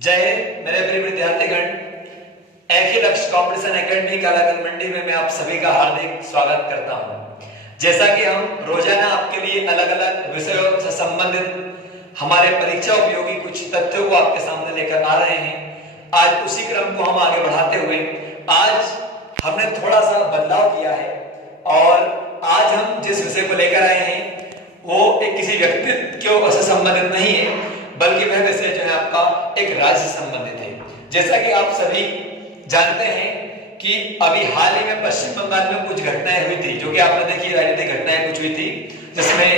जय हिंद मेरे प्रिय विद्यार्थीगण। एक ही लक्ष्य कॉम्पिटिशन एकेडमी कालागन मंडी में मैं आप सभी का हार्दिक स्वागत करता हूं। जैसा कि हम रोजाना आपके लिए अलग अलग विषयों से संबंधित हमारे परीक्षा उपयोगी कुछ तथ्यों को आपके सामने लेकर आ रहे हैं, आज उसी क्रम को हम आगे बढ़ाते हुए आज हमने थोड़ा सा बदलाव किया है और आज हम जिस विषय को लेकर आए हैं वो एक किसी व्यक्तित्व से संबंधित नहीं है, बल्कि वह विषय जो है आपका एक राज्य से संबंधित है। जैसा कि आप सभी जानते हैं कि अभी हाल ही में पश्चिम बंगाल में कुछ घटनाएं हुई थी, जो कि आपने देखी राजनीतिक घटनाएं कुछ हुई थी, जिसमें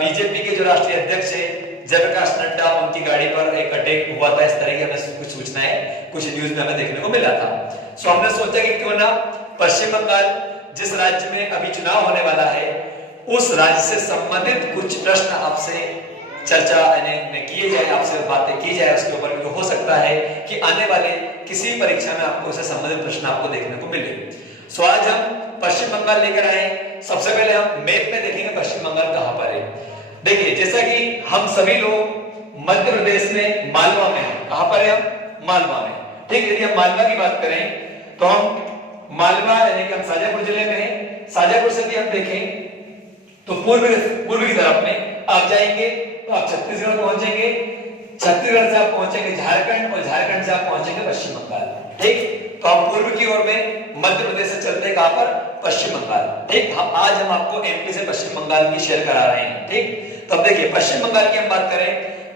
बीजेपी के जो राष्ट्रीय अध्यक्ष है जयप्रकाश नड्डा, उनकी गाड़ी पर एक अटैक हुआ था। इस तरह की हमें कुछ सूचनाएं कुछ न्यूज में हमें देखने को मिला था। सो हमने सोचा कि क्यों ना पश्चिम बंगाल जिस राज्य में अभी चुनाव होने वाला है उस राज्य से संबंधित कुछ प्रश्न आपसे चर्चा में किए जाए, आपसे बातें की जाए उसके ऊपर, हो सकता है कि आने वाले किसी परीक्षा में आपको उससे संबंधित प्रश्न आपको देखने को मिले। सो आज हम पश्चिम बंगाल लेकर आए। सबसे पहले हम मैप में देखेंगे पश्चिम बंगाल कहां पर है। देखिए, जैसा कि हम सभी लोग मध्य प्रदेश में मालवा में हैं। कहां पर है हम? मालवा में। ठीक, यदि हम मालवा की बात करें तो हम मालवा यानी कि हम शाजापुर जिले में हैं। शाजापुर से भी हम देखें तो पूर्व की तरफ में आप जाएंगे तो आप छत्तीसगढ़ पहुंचेंगे, छत्तीसगढ़ से आप पहुंचेंगे झारखंड और झारखंड से आप पहुंचेंगे पश्चिम बंगाल। ठीक, तो हम पूर्व की ओर में मध्य प्रदेश से चलते हैं कहां पर? पश्चिम बंगाल। ठीक, आज हम आपको एमपी से पश्चिम बंगाल की शेयर करा रहे हैं। ठीक, तो अब देखिए पश्चिम बंगाल की हम बात करें,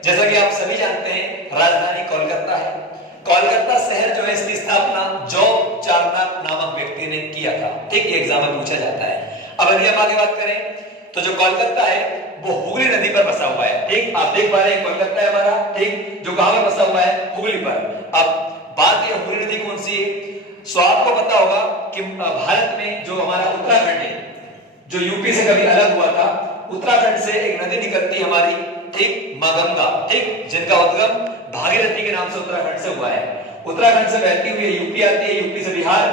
जैसा कि आप सभी जानते हैं राजधानी कोलकाता है। कोलकाता शहर जो है इसकी स्थापना जॉब चार्नक नामक व्यक्ति ने किया था। ठीक, ये एग्जाम में पूछा जाता है। अब यदि हम आगे बात करें तो जो कोलकाता है वो हुगली नदी पर बसा हुआ है। ठीक, आप देख पा रहे हैं कोलकाता है हमारा, ठीक, जो कहां पर बसा हुआ है? हुगली पर। अब बात ये हुगली नदी कौन सी है? सो आपको पता होगा कि भारत में जो हमारा उत्तराखंड है, जो यूपी से कभी अलग हुआ था, उत्तराखंड से एक नदी निकलती है हमारी, ठीक, मां गंगा, ठीक, जिनका उद्गम भागीरथी के नाम से उत्तराखंड से हुआ है। उत्तराखंड से बहती हुई यूपी आती है, यूपी से बिहार,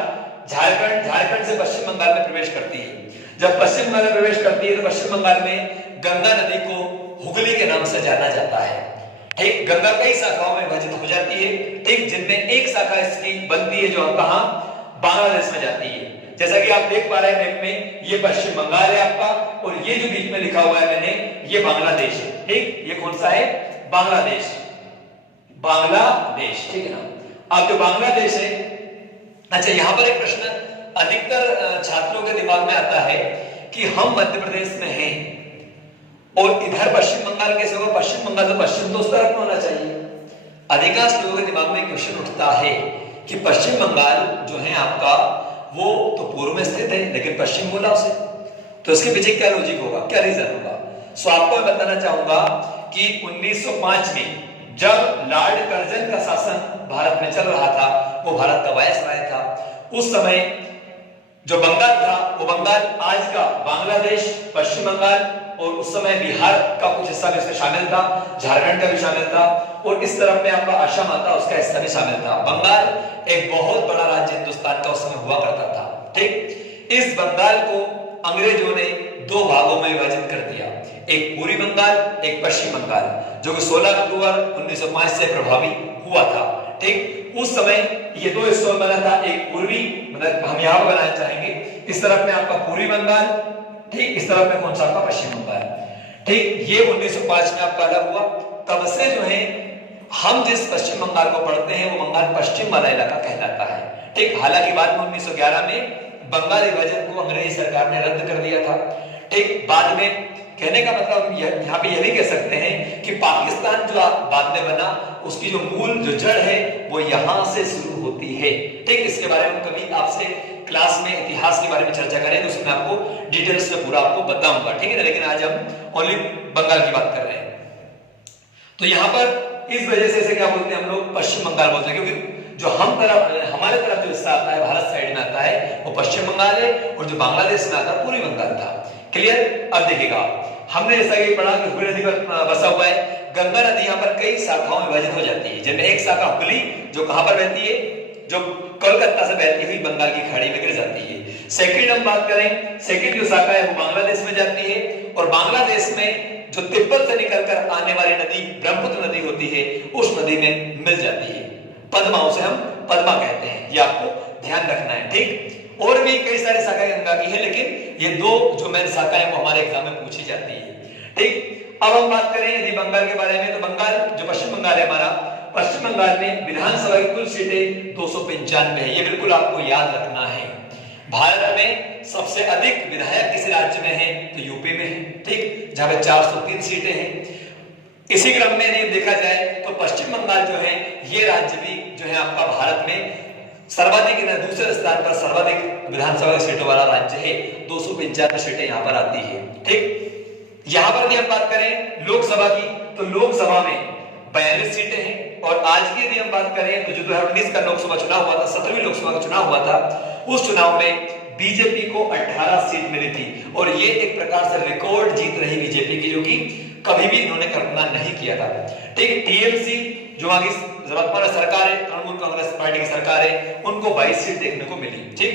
झारखंड, झारखंड से पश्चिम बंगाल में प्रवेश करती है। जब पश्चिम बंगाल में प्रवेश करती है तो पश्चिम बंगाल में गंगा नदी को हुगली के नाम से जाना जाता है। ठीक, गंगा कई शाखाओं में विभाजित हो जाती है, ठीक, जिनमें एक शाखा इसकी बनती है जो कहां? बांग्लादेश में जाती है। जैसा कि आप देख पा रहे हैं मैप में, ये पश्चिम बंगाल है आपका और ये जो बीच में लिखा हुआ है मैंने, ये बांग्लादेश है। ठीक, ये कौन सा है? बांग्लादेश, बांग्लादेश। ठीक है ना। अब जो बांग्लादेश है, अच्छा यहां पर एक प्रश्न अधिकतर छात्रों के दिमाग में आता है कि हम मध्य प्रदेश में हैं और इधर पश्चिम बंगाल कैसे होगा? पश्चिम बंगाल तो पश्चिम तो उस तरफ में होना चाहिए। अधिकांश लोगों के दिमाग में क्वेश्चन उठता है कि पश्चिम बंगाल जो है आपका वो तो पूर्व में स्थित है, लेकिन पश्चिम बोला उसे, तो इसके पीछे क्या लॉजिक होगा, क्या रीजन होगा? सो आपको मैं बताना चाहूंगा कि 1905 में जब लॉर्ड कर्जन का शासन भारत में चल रहा था, वो भारत का वायसराय था, उस समय जो बंगाल था वो बंगाल आज का बांग्लादेश, पश्चिम बंगाल और उस समय बिहार का कुछ हिस्सा भी इसमें शामिल था, झारखंड का भी शामिल था और इस तरफ में आपका असम आता उसका हिस्सा भी शामिल था। बंगाल एक बहुत बड़ा राज्य हिंदुस्तान का उस समय हुआ करता था। ठीक, इस बंगाल को अंग्रेजों ने दो भागों में विभाजित कर दिया, एक पूर्वी बंगाल, एक पश्चिम बंगाल, जो कि 16 अक्टूबर 1905 से प्रभावी हुआ था। ठीक, उस समय ये दो हिस्सों में बना था, एक पूर्वी, मतलब हम यहां पर बनाना चाहेंगे, इस तरफ में आपका पूर्वी बंगाल, ठीक, इस तरफ में कौन सा आपका? पश्चिम बंगाल। ठीक, ये 1905 में आपका अलग हुआ। तब से जो है हम जिस पश्चिम बंगाल को पढ़ते हैं वो बंगाल पश्चिम वाला इलाका कहलाता है। ठीक, हालांकि बाद में 1911 में बंगाल विभाजन को अंग्रेजी सरकार ने रद्द कर दिया था। ठीक, बाद में कहने का मतलब यहाँ पे यह भी कह सकते हैं कि पाकिस्तान जो बाद में बना उसकी जो मूल जो जड़ है वो यहां से शुरू होती है। ठीक, इसके बारे में कभी आपसे क्लास में इतिहास के बारे में चर्चा करें तो उसमें आपको डिटेल्स में पूरा आपको बताऊंगा। ठीक है ना, लेकिन आज हम ओनली बंगाल की बात कर रहे हैं। तो यहाँ पर इस वजह से इसे क्या बोलते हैं हम लोग? पश्चिम बंगाल बोलते हैं, क्योंकि जो हमारे तरफ जो हिस्सा आता है, भारत साइड में आता है, वो पश्चिम बंगाल है और जो बांग्लादेश में आता है पूर्वी बंगाल था। क्लियर? अब देखिएगा, हमने जैसा कि पढ़ा कि हुगली नदी पर बसा हुआ है। गंगा नदी यहाँ पर कई शाखाओं में विभाजित हो जाती है, जिनमें एक शाखा हुगली जो कहां पर बहती है? जो कोलकाता से बहती हुई बंगाल की खाड़ी में गिर जाती है। सेकंड हम बात करें, सेकंड जो शाखा है वो बांग्लादेश में जाती है और बांग्लादेश में जो तिब्बत से निकलकर आने वाली नदी ब्रह्मपुत्र नदी होती है उस नदी में मिल जाती है। पद्मा, उसे हम पद्मा कहते हैं, ये आपको ध्यान रखना है। ठीक, और भी कई सारे शाखाएं गंगा की है, लेकिन ये दो जो मेन शाखा है वो हमारे एग्जाम में पूछी जाती है। ठीक, अब हम बात करें यदि बंगाल के बारे में, तो बंगाल जो पश्चिम बंगाल है हमारा, पश्चिम बंगाल में विधानसभा की कुल सीटें 295 है, ये बिल्कुल आपको याद रखना है। भारत में सबसे अधिक विधायक किस राज्य में है, तो यूपी में है। ठीक, जहां पे 403 सीटें हैं। इसी क्रम में यदि देखा जाए तो पश्चिम बंगाल जो है ये राज्य भी जो है आपका भारत में सर्वाधिक दूसरे स्थान पर सर्वाधिक विधानसभा सीटों वाला राज्य है, 295 सीटें यहाँ पर आती है। ठीक, यहां पर यदि हम बात करें लोकसभा की, तो लोकसभा में 42 सीटें हैं और आज की यदि हम बात करें तो जो 2019 का लोकसभा चुनाव हुआ था, 17वीं लोकसभा का चुनाव हुआ था, उस चुनाव में बीजेपी को 18 सीट मिली थी और ये एक प्रकार से रिकॉर्ड जीत रही बीजेपी की, जो कि कभी भी इन्होंने कल्पना नहीं किया था। ठीक, टीएमसी जो आगे वर्तमान सरकार है, तृणमूल कांग्रेस पार्टी की सरकार है, उनको 22 सीट देखने को मिली। ठीक,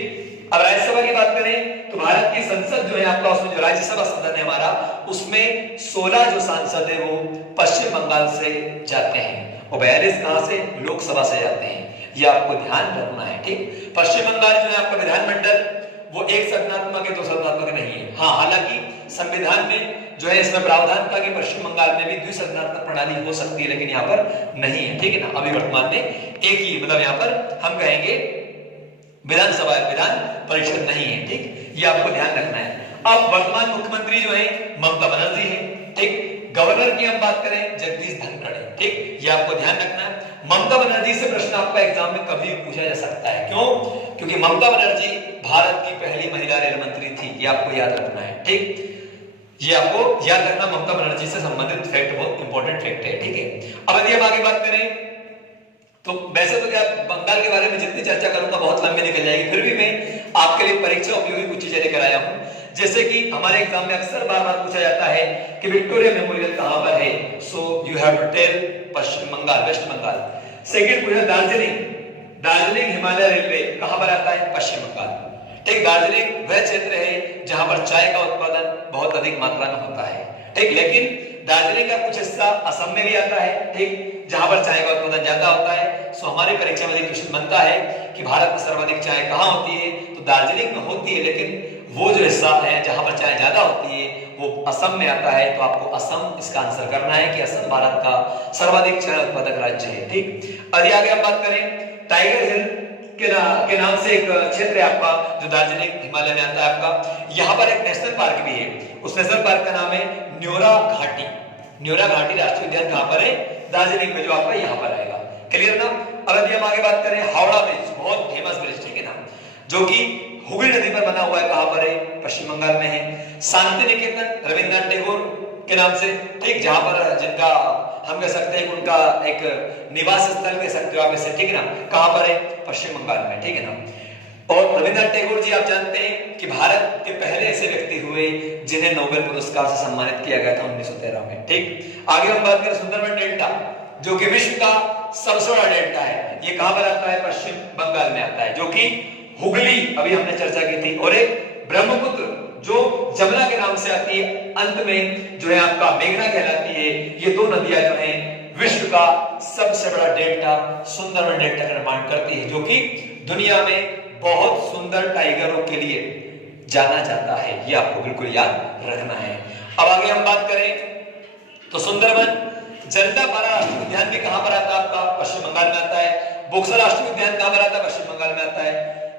अब राज्यसभा की बात करें तो भारत की संसद जो है आपका, उसमें जो राज्यसभा सदन है हमारा, उसमें 16 जो सांसद है वो पश्चिम बंगाल से जाते हैं और 42 कहां से, लोकसभा से जाते हैं, ये आपको ध्यान रखना है। ठीक, पश्चिम बंगाल जो है आपका विधानमंडल वो एक सदनात्मक है, दो सदनात्मक नहीं है। हाँ, हालांकि संविधान में जो है इसमें प्रावधान था कि पश्चिम बंगाल में भी द्विसदनात्मक प्रणाली हो सकती है, लेकिन यहाँ पर नहीं है। ठीक है ना, अभी वर्तमान में एक ही, मतलब यहाँ पर हम कहेंगे विधानसभा, विधान परिषद नहीं है। ठीक, ये आपको ध्यान रखना है। अब वर्तमान मुख्यमंत्री जो है ममता बनर्जी है। ठीक, गवर्नर की हम बात करें जगदीश धनखड़ है। ठीक, ये आपको ध्यान रखना है। ममता बनर्जी से प्रश्न आपका एग्जाम में कभी पूछा जा सकता है। क्यों? क्योंकि ममता बनर्जी भारत की पहली महिला रेल मंत्री थी, ये आपको याद रखना है। ठीक, ये आपको याद रखना, ममता बनर्जी से संबंधित फैक्ट बहुत इंपॉर्टेंट फैक्ट है। ठीक है, अब यदि हम आगे बात करें तो वैसे तो क्या बंगाल के बारे में जितनी चर्चा करूंगा बहुत लंबी निकल जाएगी, फिर भी मैं आपके लिए परीक्षा उपयोगी कुछ चीजें लेकर आया हूं। जैसे कि हमारे एग्जाम में अक्सर बार बार पूछा जाता है कि विक्टोरिया मेमोरियल कहां पर है, so you have to tell Paschim Bengal, West Bengal. Second पूछा दार्जिलिंग, दार्जिलिंग हिमालय रेलवे कहां पर आता है, पश्चिम बंगाल। ठीक, दार्जिलिंग वह क्षेत्र है जहां पर चाय का उत्पादन बहुत अधिक मात्रा में होता है। ठीक, लेकिन दार्जिलिंग का कुछ हिस्सा असम में भी आता है। ठीक, जहां पर चाय का उत्पादन ज्यादा होता है। सो हमारी परीक्षा में क्वेश्चन बनता है कि भारत में सर्वाधिक चाय कहां होती है, तो दार्जिलिंग में होती है, लेकिन वो जो हिस्सा है जहां पर चाय ज्यादा होती है वो असम में आता है। तो आपको असम इसका आंसर करना है कि असम भारत का सर्वाधिक चाय उत्पादक राज्य है। ठीक, अभी आगे हम बात करें टाइगर हिल के नाम से एक क्षेत्र है आपका जो दार्जिलिंग हिमालय में आता है आपका। यहाँ पर एक नेशनल पार्क भी है, उस नेशनल पार्क का नाम है न्योरा घाटी। न्योरा घाटी राष्ट्रीय उद्यान कहां पर है, दार्जिलिंग में, जो आपका यहाँ पर आएगा। क्लियर ना? अब यदि हम आगे बात करें हावड़ा ब्रिज, बहुत फेमस ब्रिज, ठीक है ना, जो कि हुगली नदी पर बना हुआ है, कहां पर है, पश्चिम बंगाल में है। शांति निकेतन रविंद्रनाथ टैगोर के नाम से, ठीक, जहां पर जिनका हम कह सकते हैं उनका एक निवास स्थल कह सकते हो आप इसे, ठीक है ना, कहां पर है, पश्चिम बंगाल में। ठीक है ना, और रविंद्रनाथ टैगोर जी आप जानते हैं कि भारत के पहले ऐसे व्यक्ति हुए जिन्हें नोबेल पुरस्कार से सम्मानित किया गया था 1913 में। ठीक, आगे हम बात करें सुंदरबन डेल्टा, जो कि विश्व का सबसे बड़ा डेल्टा है, ये कहां पर आता है, पश्चिम बंगाल में आता है, जो कि हुगली अभी हमने चर्चा की थी, और एक ब्रह्मपुत्र जो जमुना के नाम से आती है, अंत में जो है आपका मेघना कहलाती है। ये दो नदियां जो हैं विश्व का सबसे बड़ा डेल्टा सुंदरबन डेल्टा का निर्माण करती है, जो कि दुनिया में बहुत सुंदर टाइगरों के लिए जाना जाता है। ये आपको बिल्कुल याद रखना है। अब आगे हम बात करें तो सुंदरबन जलदापारा राष्ट्रीय उद्यान भी कहां पर आता है, आपका पश्चिम बंगाल में आता है। बोक्सा राष्ट्रीय उद्यान कहां पर आता है, पश्चिम बंगाल में आता है।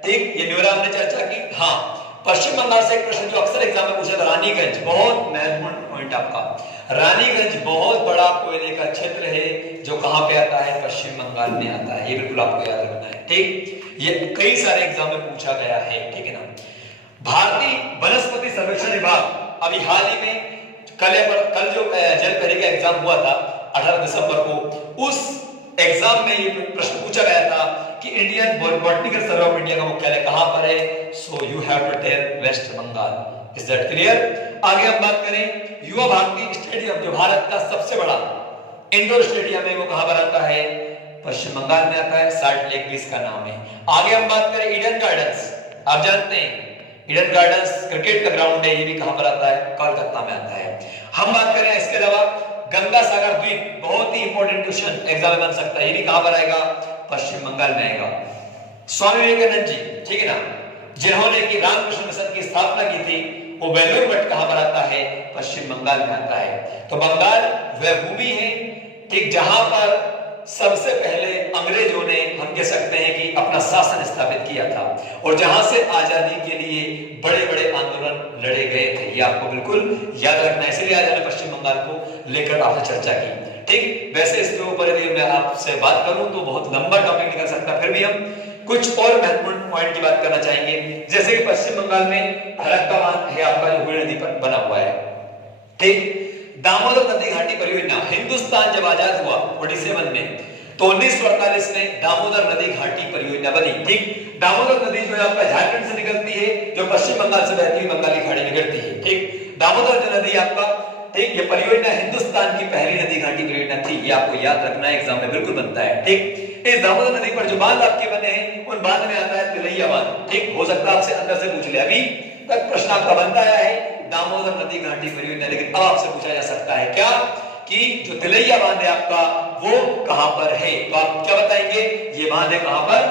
ठीक, ये न्योरा हमने चर्चा की। हाँ, पश्चिम बंगाल से एक प्रश्न जो अक्सर एग्जाम में पूछा था, रानीगंज, बहुत महत्वपूर्ण पॉइंट आपका। रानीगंज बहुत बड़ा कोयले का क्षेत्र है जो कहां पे आता है, पश्चिम बंगाल में आता है। ये बिल्कुल आपको याद रखना है। ठीक, ये कई सारे एग्जाम में पूछा गया है। ठीक है ना, भारतीय वनस्पति सर्वेक्षण विभाग अभी हाल ही में कल जो जल परी का एग्जाम हुआ था 18 दिसंबर को, उस एग्जाम में ये प्रश्न पूछा गया था कि Indian Botanical Survey of India का मुख्यालय कहां पर है, so you have to tell West Bengal. Is that clear? आगे हम बात करें युवा भारती स्टेडियम, जो भारत का सबसे बड़ा इंडोर स्टेडियम है, वो कहां पर आता है, पश्चिम बंगाल में आता है। साल्ट लेक भी इसका नाम है। आगे हम बात करें ईडन गार्डन्स, आप जानते हैं ईडन गार्डन्स क्रिकेट का ग्राउंड है, ये भी कहां पर आता है? कोलकाता में आता है। हम बात करें इसके अलावा गंगा सागर द्वीप, बहुत ही इंपॉर्टेंट क्वेश्चन एग्जाम में बन सकता है, ये भी कहां पर आएगा? पश्चिम बंगाल में आएगा। स्वामी विवेकानंद जी, ठीक है ना, जिन्होंने की रामकृष्ण मिशन की स्थापना की थी, वो वेलूर मठ कहां पर आता है? पश्चिम बंगाल में आता है। तो बंगाल वह भूमि है, ठीक, जहां पर सबसे पहले अंग्रेजों ने, हम कह सकते हैं कि अपना शासन स्थापित किया था, और जहां से आजादी के लिए बड़े बड़े आंदोलन लड़े गए थे। ये आपको बिल्कुल याद रखना है, इसलिए आज हमने पश्चिम बंगाल को लेकर आपसे चर्चा की। ठीक, वैसे इसके ऊपर यदि मैं आपसे बात करूं तो बहुत लंबा टॉपिक निकल सकता, फिर भी हम कुछ और महत्वपूर्ण पॉइंट की बात करना चाहेंगे। जैसे कि पश्चिम बंगाल में फरक्का बांध है आपका, जो हुगली नदी पर बना हुआ है। ठीक, दामोदर नदी घाटी परियोजना, हिंदुस्तान जब आजाद हुआ 47 में, तो 1948 में दामोदर नदी घाटी परियोजना बनी। ठीक, दामोदर नदी जो है आपका झारखंड से निकलती है, जो पश्चिम बंगाल से बहती हुई बंगाली खाड़ी में गिरती है। ठीक, दामोदर जो नदी आपका, ठीक, ये परियोजना हिंदुस्तान की पहली नदी घाटी परियोजना थी, ये आपको याद रखना है, एग्जाम में बिल्कुल बनता है। ठीक, इस दामोदर नदी पर जो बांध आपके बने हैं, उन बांध में आता है तिलैया बांध। ठीक, हो सकता है आपसे अंदर से पूछ ले, अभी तक प्रश्न आपका बनता आया है दामोदर नदी घाटी परियोजना, लेकिन अब आपसे पूछा जा सकता है क्या कि जो तिलैया बांध है आपका, वो कहां पर है? तो आप क्या बताएंगे? ये बांध है कहां पर?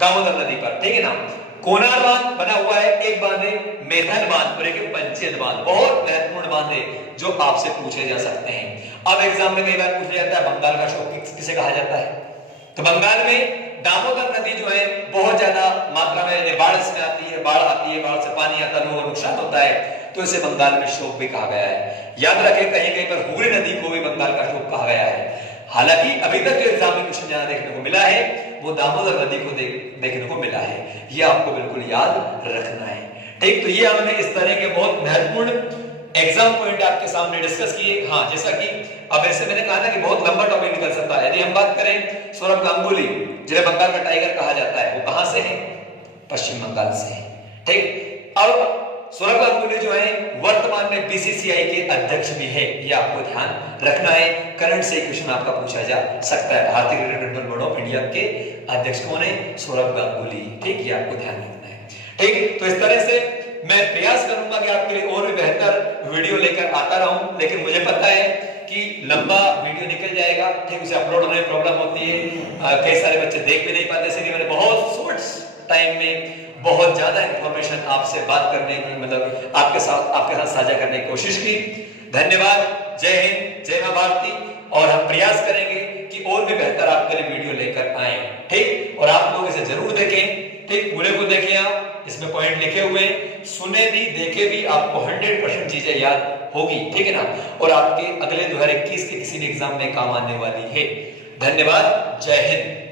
दामोदर नदी पर, ठीक है ना। कोनार बांध बना हुआ है, एक बांध है मेथन बांध और एक पंचेत बांध, बहुत महत्वपूर्ण बांध है जो आपसे पूछे जा सकते हैं। अब एग्जाम में कई बार पूछा जाता है बंगाल का शोक किसे कहा जाता है? तो बंगाल में दामोदर नदी जो है बहुत ज्यादा मात्रा में बाढ़ में आती है, बाढ़ आती है, बाढ़ से पानी आता है, लोगों को नुकसान होता है, तो इसे बंगाल में शोक भी कहा गया है। याद रखें, कहीं कहीं पर हुगली नदी को भी बंगाल का शोक कहा गया है। हालांकि अभी तक जो एग्जाम में क्वेश्चन जहां देखने को मिला है, वो दामोदर नदी को देखने को मिला है। ये आपको बिल्कुल याद रखना है। ठीक, तो ये हमने इस तरह के बहुत महत्वपूर्ण एग्जाम पॉइंट आपके सामने डिस्कस किए। हाँ, जैसा कि अब ऐसे मैंने कहा ना कि बहुत लंबा टॉपिक निकल सकता है। यदि हम बात करें सौरभ गांगुली, जिन्हें बंगाल का टाइगर कहा जाता है, वो कहां से है? पश्चिम बंगाल से है। ठीक, अब सौरभ गांगुली जो है वर्तमान में बीसीसीआई के अध्यक्ष भी है, ये आपको ध्यान रखना है। करंट से क्वेश्चन आपका पूछा जा सकता है। भारतीय cricket control board of India के अध्यक्ष कौन है? सौरभ गांगुली। ठीक, ये आपको ध्यान रखना है। ठीक, तो इस तरह से मैं प्रयास करूंगा कि आपके लिए और भी बेहतर वीडियो लेकर आता रहूं, लेकिन मुझे पता है कि लंबा वीडियो निकल जाएगा। ठीक, उसे अपलोड होने में प्रॉब्लम होती है, कई सारे बच्चे देख भी नहीं पाते, इसलिए मैंने बहुत शॉर्ट टाइम में बहुत ज्यादा इंफॉर्मेशन आपसे बात करने की, मतलब आपके साथ साझा करने की कोशिश की। धन्यवाद। जय हिंद, जय मां भारती। और हम प्रयास करेंगे कि और भी बेहतर आपके लिए वीडियो लेकर आए। ठीक, और आप लोग इसे जरूर देखें। ठीक, पूरे को देखें, आप इसमें पॉइंट लिखे हुए, सुने भी देखे भी, आपको 100% चीजें याद होगी। ठीक है ना, और आपके अगले 2021 के किसी भी एग्जाम में काम आने वाली है। धन्यवाद। जय हिंद।